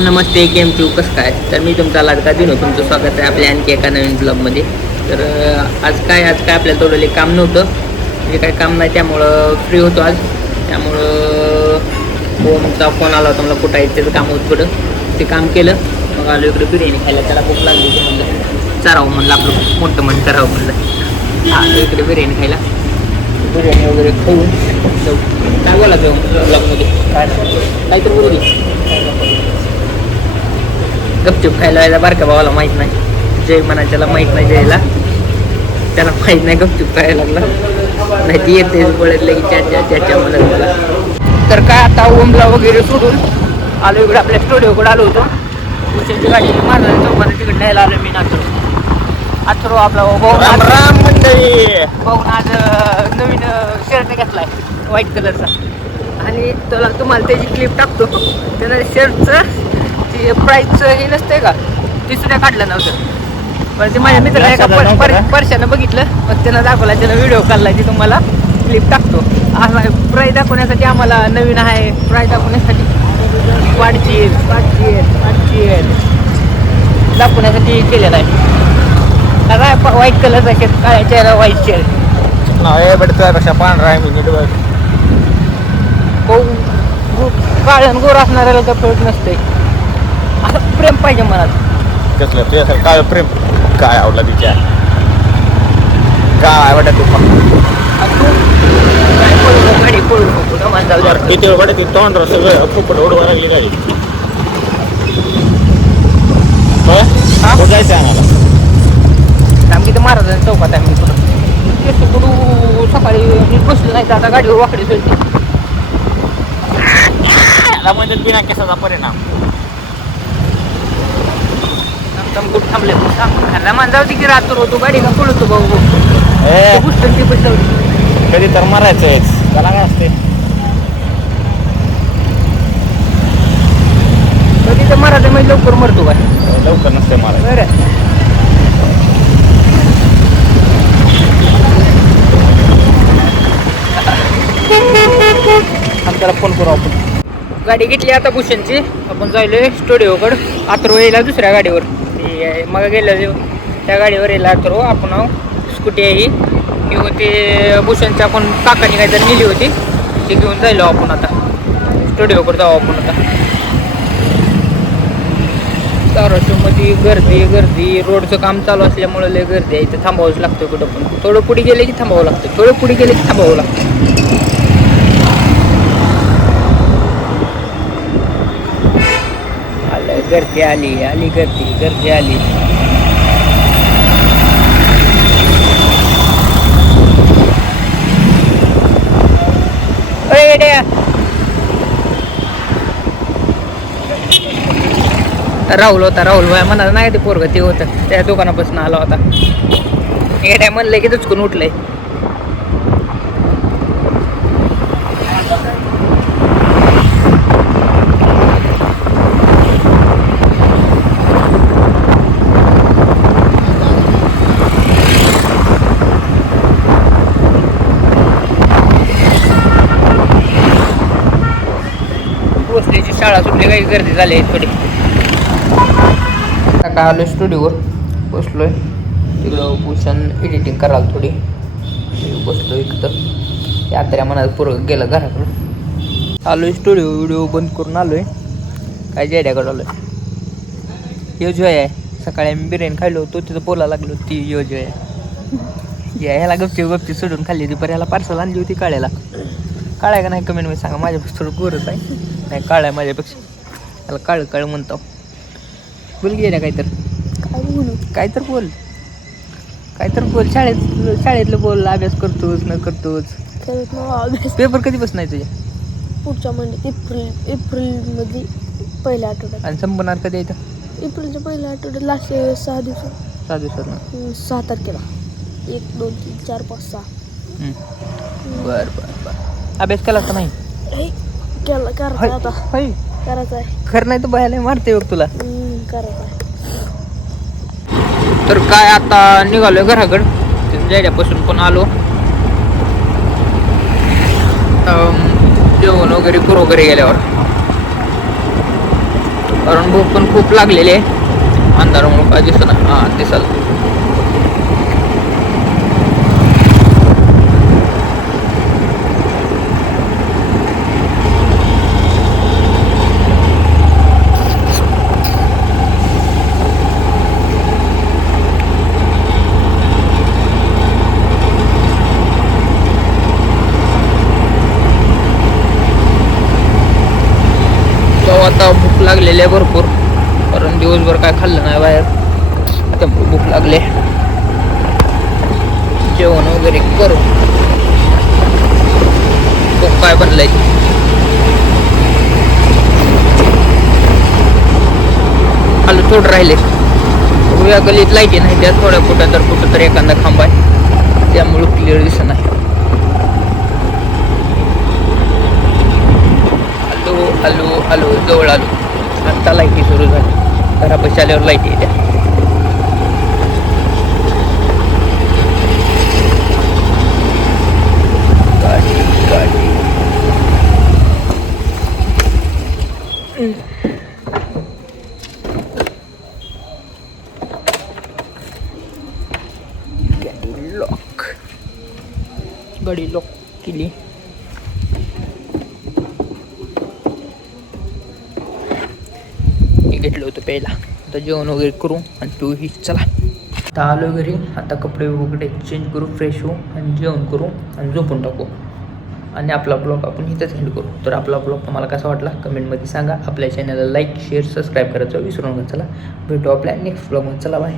Namaste, came to कसं काय. तर मी तुमचा लाडका दिनो, तुमचं स्वागत आहे आपल्या आणखी एका नवीन ब्लॉगमध्ये. तर आज काय आपल्याला थोडं काम नव्हतं, म्हणजे काही काम नाही, त्यामुळं फ्री होतो आज. त्यामुळं फोनचा फोन आला होता मला, कुठं आहे त्याचं काम होतं पुढं, ते काम केलं. मग आलो इकडे बिर्याणी खायला, त्याला खूप लागली होती म्हणलं चरावं म्हणलं, आपलं मोठं म्हणून चरावं म्हणलं. आलो इकडे बिर्याणी खायला, बिर्याणी वगैरे खाऊन काय बोला जाऊ ब्लॉगमध्ये काय तर बोलू दे. गपचूप खायला यायला बारक्या भावाला माहीत नाही, जय म्हणा त्याला माहीत नाही, जयला त्याला माहीत नाही गपचूप खायला लागला, नाही ती येते पळतलं की त्याच्या म्हणत मला. तर काय आता ओमला वगैरे सोडून आलो इकडे आपल्या स्टुडिओकडे आलो होतो. उशीरची गाडी माझा चौकाने तिकडे न्यायला आलो मी. अथरो आपला राम मंडळी भाऊन आज नवीन शर्ट घेतलाय व्हाईट कलरचा, आणि तुम्हाला त्याची क्लिप टाकतो. त्यानं शर्टचं ती प्राईसचं हे नसतंय का, ती सुद्धा काढलं नव्हतं, पण ते माझ्या मित्राला एका परशानं बघितलं, मग त्यानं दाखवला, त्यानं व्हिडिओ काढला, ती तुम्हाला क्लिप टाकतो. असा प्राईस दाखवण्यासाठी, आम्हाला नवीन आहे प्राईस दाखवण्यासाठी वाढची दाखवण्यासाठी केलेला आहे. काय व्हाईट कलरचा शर्ट, काळ्या चेहरा व्हाईट शर्ट नाही बेटा पांढरा आहे मी नीट बघ. काळण गोर असणाऱ्याला तर कळत नसते, असं प्रेम पाहिजे मनात. कसलं तुझ्यासारखं काय प्रेम, काय आवडला तिच्या, काय वाटत गाडी पळू नको तिथे वाटत ती तोंड सगळं फुकट उडवा लागली गाडी. जायचं आहे आम्हाला, आमची तर महाराजांच्या चौकात आहे. मी पुढं सकाळी नीट बसलं नाही तर आता गाडीवर वाकडी सोडते. म्हणजे बिना केसाचा परिणाम. कुठं थांबले मांजावती की रात्र होतो, गाडी का पळतो भाऊ पुस्तक ती बसवली. कधी तर मारायचंय त्याला काय असते, कधी तर महाराज मी लवकर मरतो का, लवकर नसते मारायचं. बरं त्याला फोन करू आपण. गाडी घेतली आता भूषणची, आपण जायलोय स्टुडिओकडं. आथरो यायला दुसऱ्या गाडीवर, ती मग गेलं त्या गाडीवर यायला आथरो. आपण स्कूटी आहे ही होती भूषणच्या, आपण काकाने काहीतरी नेली होती, ती घेऊन जायलो आपण आता स्टुडिओकडे जाऊ आपण आता. धाराशिवमध्ये गर्दी रोडचं काम चालू असल्यामुळे लय गर्दी आहे, इथं थांबावंच लागतं कुठं पण. थोडं पुढे गेले की थांबावं लागतं, थोडं पुढे गेले की थांबावं लागतं. गर्दी आली गर्दी आली. राहुल भाई म्हणा नाही, ते पोरग ते होतं त्या दुकानापासून आला होता. एड्या म्हणलं की दुचकून उठलंय. भोसलेची शाळा सुटली, काही गर्दी झाली आहे थोडी. काय आलो स्टुडिओवर बसलोय, तिकडं भूषण एडिटिंग करायला थोडी बसलो इकडं. यात्रा मनात पूर्व गेलं घराकडं. आलोय स्टुडिओ व्हिडिओ बंद करून आलोय. काय जेड्याकडं आलोय. योज आहे, सकाळी आम्ही बिर्याणी खाल्लो होतो, तिथं बोला लागलो ती योज आहे. ह्याला गपची सोडून खाल्ली होती, पण ह्याला पार्सल आणली होती काळ्याला. काळ्या का नाही कमेंटमध्ये सांगा, माझ्यापेक्षा थोडं गोरच आहे, नाही काळा आहे माझ्यापेक्षा, त्याला काळ म्हणतो. बोल गे ना काय तर बोल शाळेतलं बोल. अभ्यास करतोच न करतोच. पेपर कधी बसणार तुझ्या? पुढच्या महिन्यात एप्रिलमध्ये पहिल्या आठवड्यात. आणि संपणार कधी येतं? एप्रिलच्या पहिल्या आठवड्यात, लास्ट 6 दिवसात ना 6 तारखेला. 1 2 3 4 5 6. बरं अभ्यास केला तर नाही? केला करायचा आता, करायचा आहे. खरं नाही तर बाहेर मारते बघ तुला. करायचा आहे. तर काय आता निघालोय घराकडं, जायड्यापासून पण आलो. जेवण वगैरे करू वगैरे गेल्यावर कारण भूक पण खूप लागलेली आहे. अंधारामुळे काय दिसत नाही. हां दिसाल आता भूक लागलेली आहे भरपूर. कारण दिवसभर काय खाल्लं नाही बाहेर, त्यामुळे भूक लागले. जेवण वगैरे करू. तो काय बनलाय आलू थोडं राहिले. या गलीत लाईटी नाही त्या, थोड्या कुठं तर एखादा खांब आहे, त्यामुळे क्लिअर दिसत नाही. आलो जवळ आलो. आत्ता लाईटी सुरू झाली. घरापाशी आल्यावर लाईटी येत्या. गाडी गाडी लॉक केली. घेतलं होतं प्यायला. आता जेवण वगैरे करू आणि पिऊ ही. चला आता आलो घरी. आता कपडे वगैरे चेंज करू, फ्रेश होऊ आणि जेवण करू आणि झोपून टाकू. आणि आपला ब्लॉग आपण इथंच एंड करू. तर आपला ब्लॉग तुम्हाला कसा वाटला कमेंटमध्ये सांगा. आपल्या चॅनलला लाईक शेअर सबस्क्राईब करायचं विसरू नका. चला भेटू आपल्या नेक्स्ट ब्लॉगमध्ये. चला बाय.